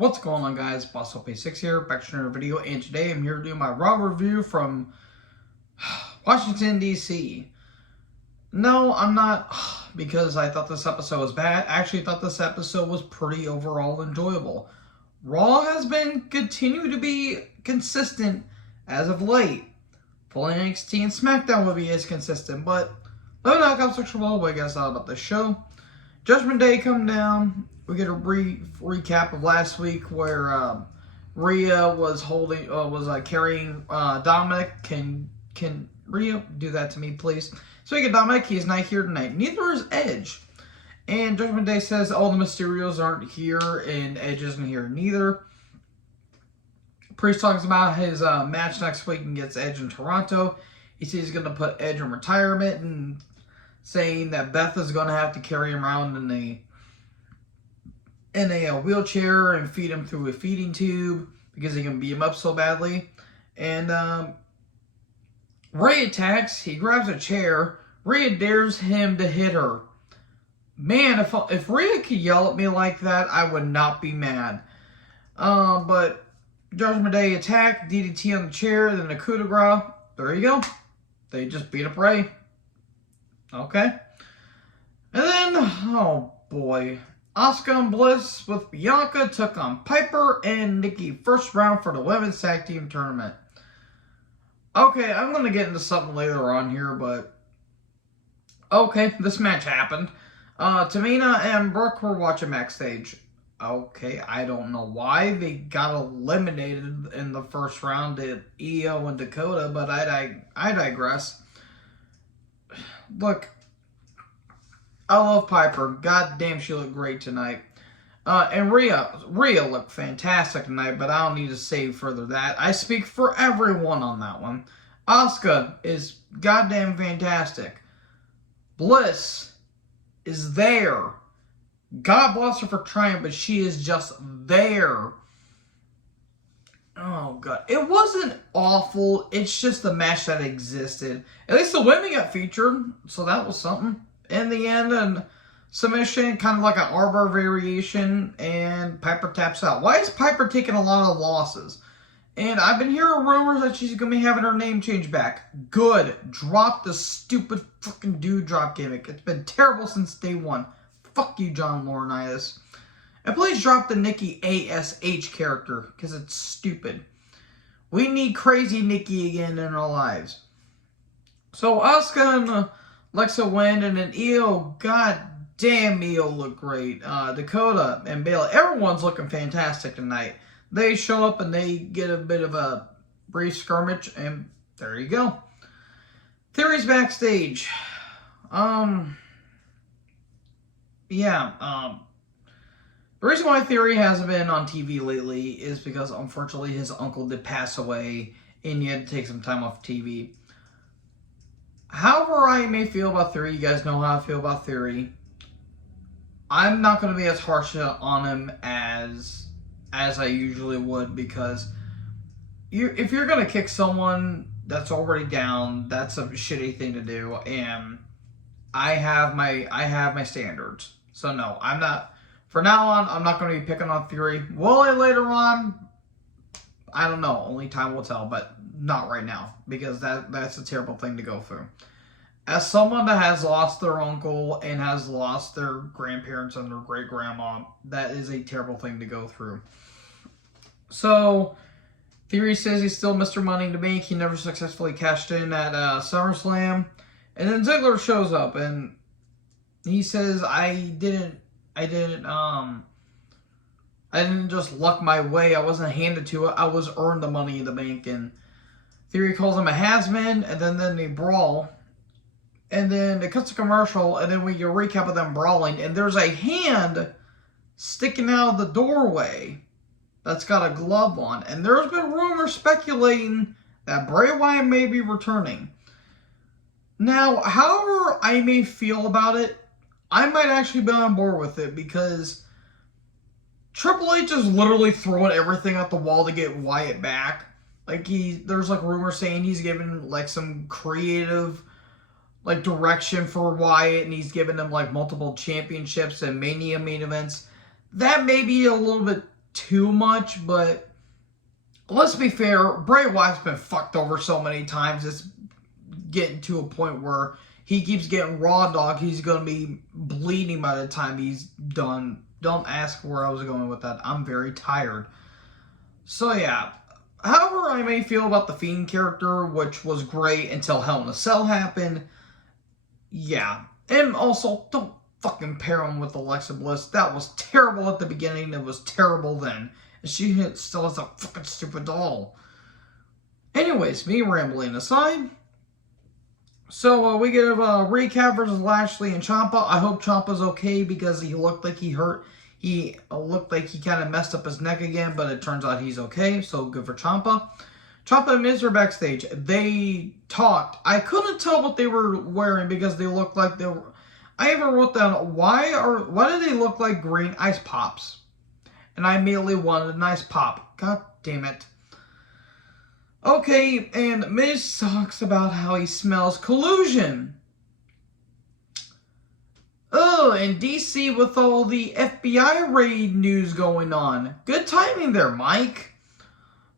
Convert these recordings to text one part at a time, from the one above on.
What's going on, guys? BossOP6 here, back to another video, and today I'm here to do my Raw review from Washington, D.C. No, I'm not, because I thought this episode was bad. I actually thought this episode was pretty overall enjoyable. Raw has been continuing to be consistent as of late. Full NXT and SmackDown will be as consistent, but let me know in the comment section below what you guys thought about this show. Judgment Day come down. We get a brief recap of last week where Rhea was carrying Dominic. Can Rhea do that to me, please? Speaking of Dominic, he's not here tonight. Neither is Edge. And Judgment Day says all the Mysterios aren't here, and Edge isn't here neither. Priest talks about his match next week and gets Edge in Toronto. He says he's going to put Edge in retirement and saying that Beth is going to have to carry him around in a wheelchair and feed him through a feeding tube because he can beat him up so badly. And Rhea attacks. He grabs a chair. Rhea dares him to hit her. Man, if Rhea could yell at me like that, I would not be mad. But Judgment Day attack, DDT on the chair, then a coup de grace. There you go. They just beat up Rhea. Okay. And then, oh boy. Asuka and Bliss with Bianca took on Piper and Nikki first round for the Women's Tag Team Tournament. Okay, I'm going to get into something later on here, but okay, this match happened. Tamina and Brooke were watching backstage. Okay, I don't know why they got eliminated in the first round at Io and Dakota, but I digress. Look, I love Piper. God damn, she looked great tonight. And Rhea looked fantastic tonight, but I don't need to say further that. I speak for everyone on that one. Asuka is goddamn fantastic. Bliss is there. God bless her for trying, but she is just there. Oh, God. It wasn't awful. It's just the match that existed. At least the women got featured, so that was something. In the end, and submission, kind of like an arbor variation, and Piper taps out. Why is Piper taking a lot of losses? And I've been hearing rumors that she's going to be having her name changed back. Good. Drop the stupid fucking dewdrop gimmick. It's been terrible since day one. Fuck you, John Laurinaitis. And please drop the Nikki ASH character, because it's stupid. We need crazy Nikki again in our lives. So, Asuka and Alexa win, and then Io, god damn, Io looked great. Dakota and Bayley, everyone's looking fantastic tonight. They show up and they get a bit of a brief skirmish, and there you go. Theory's backstage. The reason why Theory hasn't been on TV lately is because, unfortunately, his uncle did pass away, and he had to take some time off TV. However I may feel about Theory, you guys know how I feel about Theory. I'm not going to be as harsh on him as I usually would, because if you're going to kick someone that's already down, that's a shitty thing to do, and I have my standards. So no, I'm not. For now on, I'm not going to be picking on Theory. Will I later on? I don't know. Only time will tell, but not right now, because that's a terrible thing to go through. As someone that has lost their uncle and has lost their grandparents and their great-grandma, that is a terrible thing to go through. So, Theory says he's still Mr. Money in the Bank. He never successfully cashed in at SummerSlam. And then Ziggler shows up, and he says, I didn't just luck my way. I wasn't handed to it. I was earned the Money in the Bank. And Theory calls him a has-been, and then they brawl. And then it cuts to commercial, and then we get a recap of them brawling. And there's a hand sticking out of the doorway that's got a glove on. And there's been rumors speculating that Bray Wyatt may be returning. Now, however I may feel about it, I might actually be on board with it, because Triple H is literally throwing everything at the wall to get Wyatt back. Like, there's like rumors saying he's giving like some creative like direction for Wyatt, and he's giving him like multiple championships and Mania main events. That may be a little bit too much, but let's be fair, Bray Wyatt's been fucked over so many times, it's getting to a point where he keeps getting raw dog. He's going to be bleeding by the time he's done. Don't ask where I was going with that. I'm very tired. So yeah. However I may feel about the Fiend character, which was great until Hell in a Cell happened, yeah. And also, don't fucking pair him with Alexa Bliss. That was terrible at the beginning. It was terrible then. And she still has a fucking stupid doll. Anyways, me rambling aside. So we get a recap versus Lashley and Ciampa. I hope Ciampa's okay because he looked like he hurt. He looked like he kind of messed up his neck again, but it turns out he's okay. So good for Ciampa. Ciampa and Miz were backstage. They talked. I couldn't tell what they were wearing because they looked like they were... I even wrote down, why do they look like green ice pops? And I immediately wanted an ice pop. God damn it. Okay, and Miz talks about how he smells collusion. Oh, and DC with all the FBI raid news going on. Good timing there, Mike.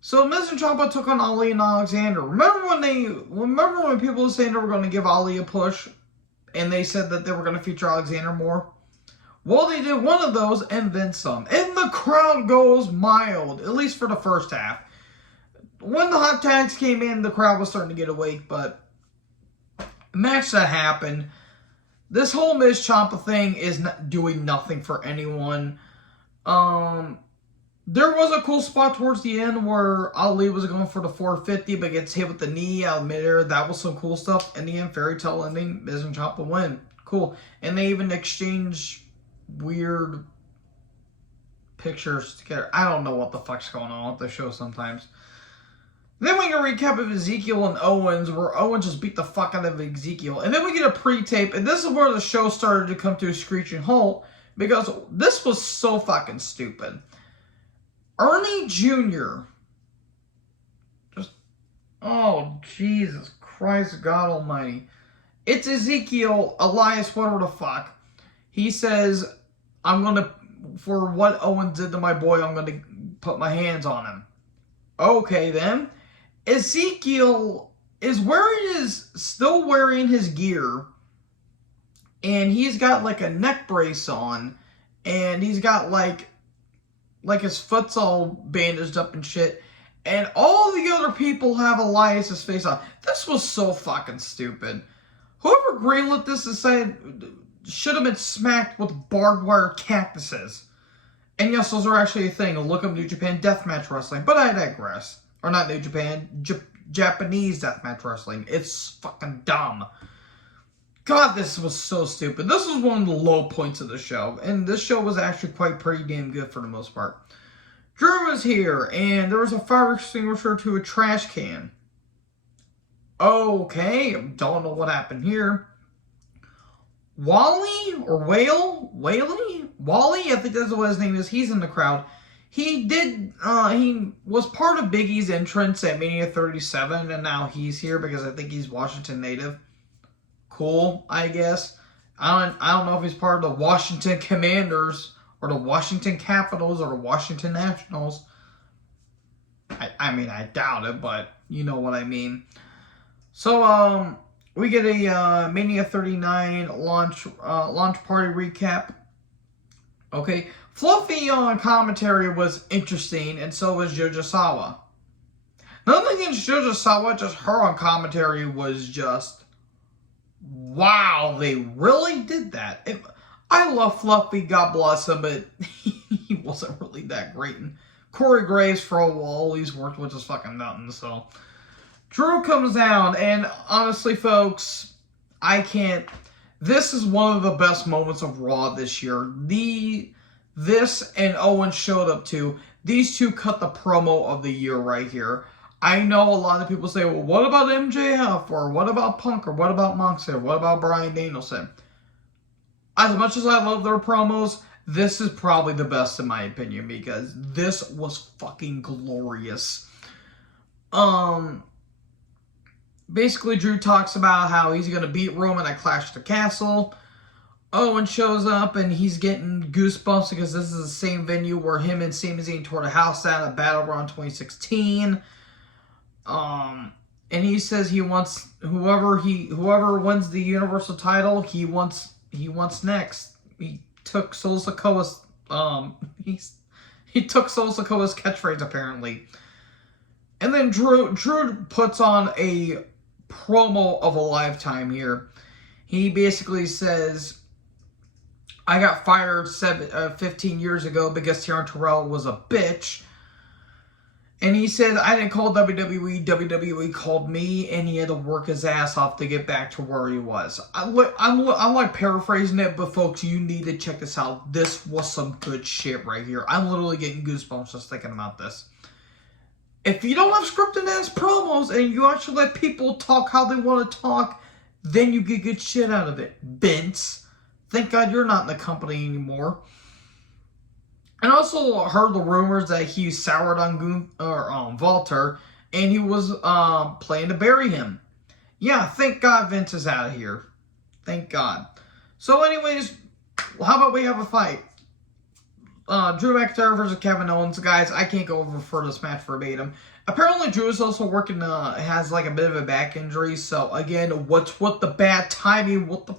So Miz and Ciampa took on Ali and Alexander. Remember when people were saying they were going to give Ali a push, and they said that they were going to feature Alexander more? Well, they did one of those and then some. And the crowd goes mild, at least for the first half. When the hot tags came in, the crowd was starting to get awake, but the match that happened, this whole Miz Ciampa thing is not doing nothing for anyone. There was a cool spot towards the end where Ali was going for the 450, but gets hit with the knee out of midair. That was some cool stuff. In the end, fairy tale ending, Miz and Ciampa win. Cool. And they even exchange weird pictures together. I don't know what the fuck's going on with the show sometimes. Then we get a recap of Ezekiel and Owens, where Owens just beat the fuck out of Ezekiel. And then we get a pre-tape, and this is where the show started to come to a screeching halt, because this was so fucking stupid. Ernie Jr. Oh, Jesus Christ, God almighty. It's Ezekiel, Elias, whatever the fuck. He says, for what Owens did to my boy, I'm going to put my hands on him. Okay, then. Ezekiel is still wearing his gear, and he's got like a neck brace on, and he's got like his foot's all bandaged up and shit, and all the other people have Elias's face on. This was so fucking stupid. Whoever greenlit this should have been smacked with barbed wire cactuses. And yes, those are actually a thing. Look up New Japan Deathmatch Wrestling, but I digress. Or not New Japan, Japanese Deathmatch Wrestling. It's fucking dumb. God, this was so stupid. This was one of the low points of the show. And this show was actually pretty damn good for the most part. Drew was here, and there was a fire extinguisher to a trash can. Okay, don't know what happened here. Wally, I think that's what his name is. He's in the crowd. He was part of Big E's entrance at Mania 37, and now he's here because I think he's Washington native. Cool, I guess. I don't know if he's part of the Washington Commanders, or the Washington Capitals, or the Washington Nationals. I mean, I doubt it, but you know what I mean. So, we get a Mania 39 launch party recap. Okay, Fluffy on commentary was interesting, and so was Jojo Sawa. Nothing against Jojo Sawa, just her on commentary was just, wow, they really did that. I love Fluffy, God bless him, but he wasn't really that great. And Corey Graves, for a while, he's worked with just fucking nothing, so. Drew comes down, and honestly, folks, this is one of the best moments of Raw this year. This and Owens showed up too. These two cut the promo of the year right here. I know a lot of people say, well, what about MJF? Or what about Punk? Or what about Moxley? Or what about Bryan Danielson? As much as I love their promos, this is probably the best in my opinion, because this was fucking glorious. Basically, Drew talks about how he's going to beat Roman at Clash at the Castle. Owen shows up and he's getting goosebumps because this is the same venue where him and Sami Zayn tore the house down at Battleground 2016. And he says he wants whoever wins the Universal title, he wants next. He took Solo Sikoa's he took Solo Sikoa's catchphrase apparently. And then Drew puts on a promo of a lifetime here. He basically says, I got fired 15 years ago because Taryn Terrell was a bitch. And he said, I didn't call WWE. WWE called me, and he had to work his ass off to get back to where he was. I'm like paraphrasing it, but folks, you need to check this out. This was some good shit right here. I'm literally getting goosebumps just thinking about this. If you don't have scripted ass promos and you actually let people talk how they want to talk, then you get good shit out of it. Vince, thank God you're not in the company anymore. And I also heard the rumors that he soured on Walter, and he was planning to bury him. Yeah, thank God Vince is out of here. Thank God. So anyways, how about we have a fight? Drew McIntyre versus Kevin Owens. Guys, I can't go over for this match verbatim. Apparently, Drew is also working, has like a bit of a back injury. So again, what's with the bad timing? What the...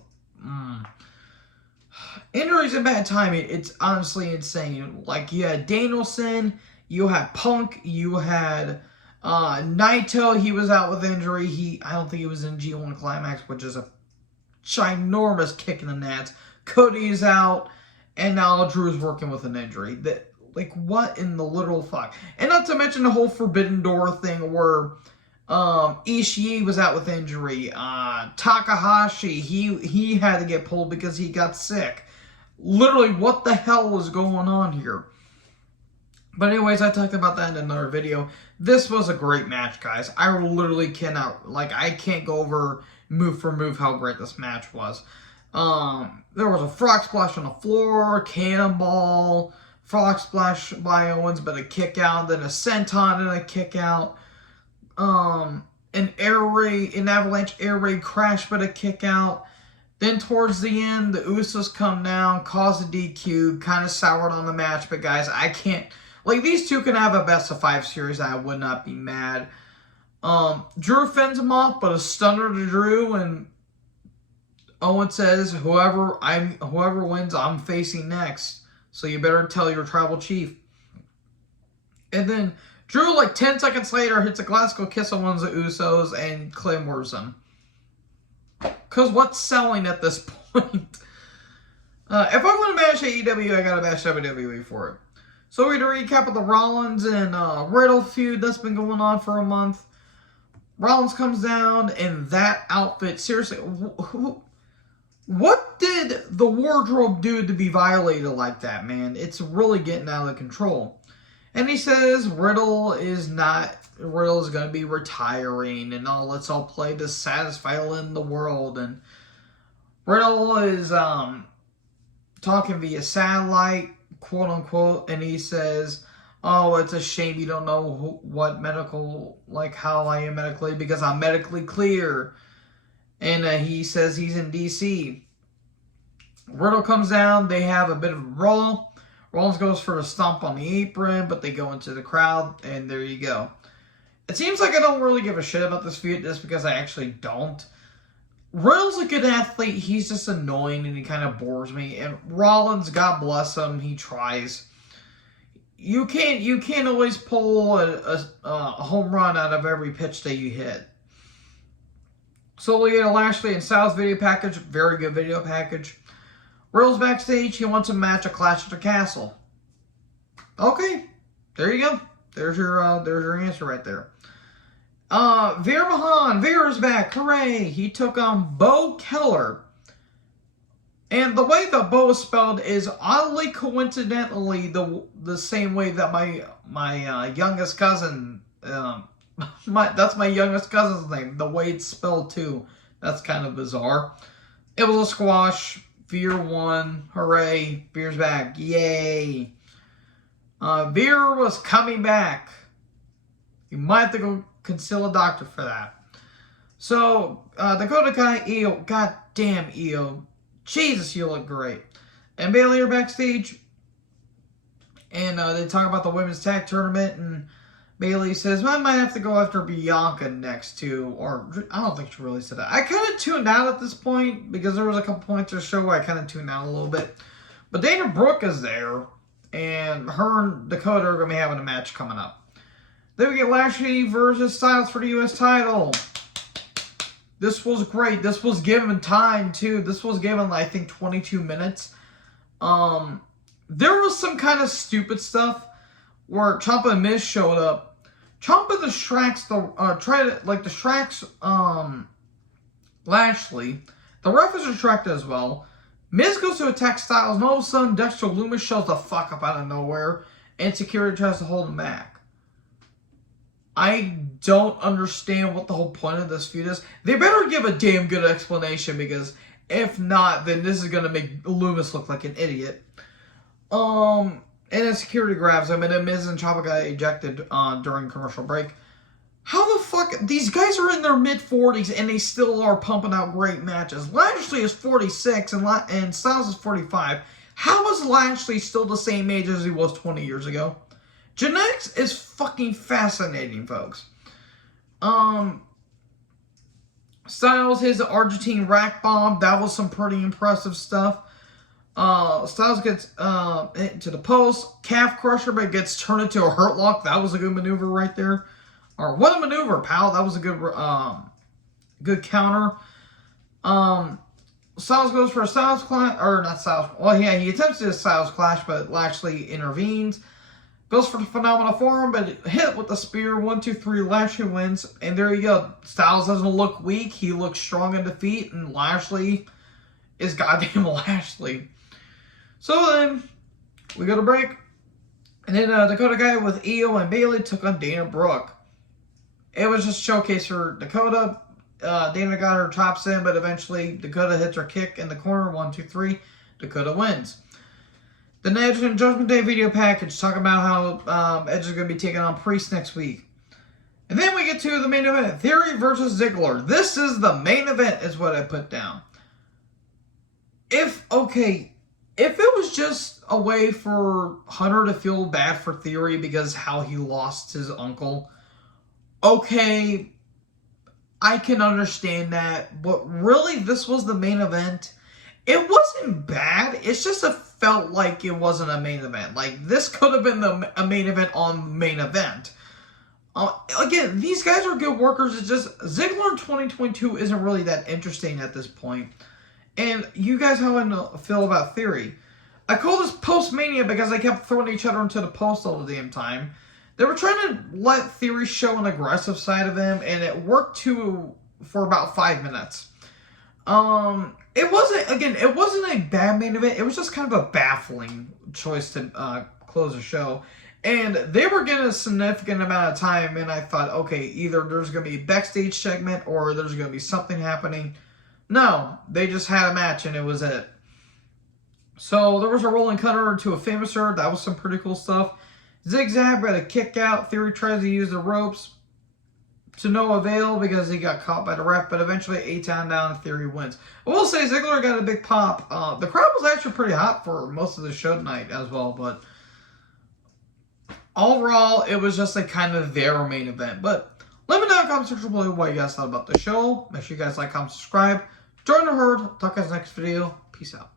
Injuries and bad timing, it's honestly insane. Like, you had Danielson, you had Punk, you had Naito, he was out with injury. I don't think he was in G1 Climax, which is a ginormous kick in the nuts. Cody's out, and now Drew's working with an injury. Like, what in the literal fuck? And not to mention the whole Forbidden Door thing where Ishii was out with injury. Takahashi, he had to get pulled because he got sick. Literally, what the hell was going on here? But anyways, I talked about that in another video. This was a great match, guys. I literally cannot, I can't go over move for move how great this match was. There was a frog splash on the floor, cannonball, frog splash by Owens, but a kick out, then a senton and a kick out. An avalanche air raid crash, but a kick out. Then towards the end, the Usos come down, cause a DQ, kind of soured on the match. But guys, I can't... these two can have a best of 5 series. I would not be mad. Drew fends him off, but a stunner to Drew. And Owen says, whoever wins, I'm facing next. So you better tell your tribal chief. And then Drew, 10 seconds later, hits a classical kiss on one of the Usos and claymores him. Because what's selling at this point? If I want to bash AEW, I gotta bash WWE for it. So we're going to recap of the Rollins and Riddle feud that's been going on for a month. Rollins comes down in that outfit. Seriously, what did the wardrobe do to be violated like that, man? It's really getting out of control. And he says Riddle is going to be retiring, and let's all play the saddest violin in the world. And Riddle is talking via satellite, quote unquote, and he says, oh, it's a shame you don't know how I am medically, because I'm medically clear. And he says he's in DC. Riddle comes down, they have a bit of a brawl. Rollins goes for a stomp on the apron, but they go into the crowd, and there you go. It seems like I don't really give a shit about this feud just because I actually don't. Riddle's a good athlete. He's just annoying, and he kind of bores me. And Rollins, God bless him, he tries. You can't always pull a home run out of every pitch that you hit. So we get a Lashley and Styles video package. Very good video package. Riddle's backstage. He wants a match at Clash at the Castle. Okay, there you go. There's your answer right there. Veer Mahan. Veer's back. Hooray! He took on Bo Keller. And the way that Bo is spelled is oddly coincidentally the same way that my youngest cousin. That's my youngest cousin's name. The way it's spelled too. That's kind of bizarre. It was a squash. Veer won. Hooray. Veer's back. Yay. Veer was coming back. You might have to go consult a doctor for that. So, Dakota Kai, Io. God damn, Io. Jesus, you look great. And Bayley are backstage, and they talk about the women's tag tournament, and Bayley says, well, I might have to go after Bianca next, too. Or, I don't think she really said that. I kind of tuned out at this point, because there was a couple points of the show where I kind of tuned out a little bit. But Dana Brooke is there, and her and Dakota are going to be having a match coming up. Then we get Lashley versus Styles for the U.S. title. This was great. This was given time, too. This was given, I think, 22 minutes. There was some kind of stupid stuff where Ciampa and Miz showed up. Ciampa distracts Lashley. The ref is distracted as well. Miz goes to attack Styles, and all of a sudden Dexter Lumis shows the fuck up out of nowhere, and security tries to hold him back. I don't understand what the whole point of this feud is. They better give a damn good explanation, because if not, then this is going to make Lumis look like an idiot. And then security grabs him, and then Miz and Ciampa got ejected during commercial break. How the fuck... These guys are in their mid-40s, and they still are pumping out great matches. Lashley is 46, and Styles is 45. How is Lashley still the same age as he was 20 years ago? Genetics is fucking fascinating, folks. Styles, his Argentine rack bomb, that was some pretty impressive stuff. Styles gets hit to the post, calf crusher, but gets turned into a hurt lock. That was a good maneuver right there. Or what a maneuver, pal. That was a good counter. Styles goes for a Styles clash, or not Styles. Well, yeah, he attempts to do a Styles clash, but Lashley intervenes. Goes for the phenomenal form, but hit with the spear. 1, 2, 3. Lashley wins, and there you go. Styles doesn't look weak. He looks strong in defeat, and Lashley is goddamn Lashley. So then we go to break, and then Dakota Kai with Io and Bayley took on Dana Brooke. It was just a showcase for Dakota. Dana got her chops in, but eventually Dakota hits her kick in the corner. 1, 2, 3. Dakota wins. The Edge and Judgment Day video package talking about how Edge is going to be taking on Priest next week. And then we get to the main event. Theory versus Ziggler. This is the main event is what I put down. If it was just a way for Hunter to feel bad for Theory because how he lost his uncle, okay, I can understand that. But really, this was the main event. It wasn't bad. It's just felt like it wasn't a main event. Like, this could have been a main event on main event. Again, these guys are good workers. It's just Ziggler in 2022 isn't really that interesting at this point. And you guys how I feel about Theory. I call this post-mania because they kept throwing each other into the post all the damn time. They were trying to let Theory show an aggressive side of him, and it worked for about 5 minutes. It wasn't a bad main event. It was just kind of a baffling choice to close the show. And they were getting a significant amount of time, and I thought, okay, either there's going to be a backstage segment or there's going to be something happening. No, they just had a match, and it was it. So there was a rolling cutter to a famouser. That was some pretty cool stuff. Zigzag got a kick out. Theory tries to use the ropes to no avail because he got caught by the ref, but eventually 8-10 down, Theory wins. I will say Ziggler got a big pop. The crowd was actually pretty hot for most of the show tonight as well, but overall, it was just a kind of their main event. But let me know in the comment section below what you guys thought about the show. Make sure you guys like, comment, subscribe. Join the herd. Talk guys next video. Peace out.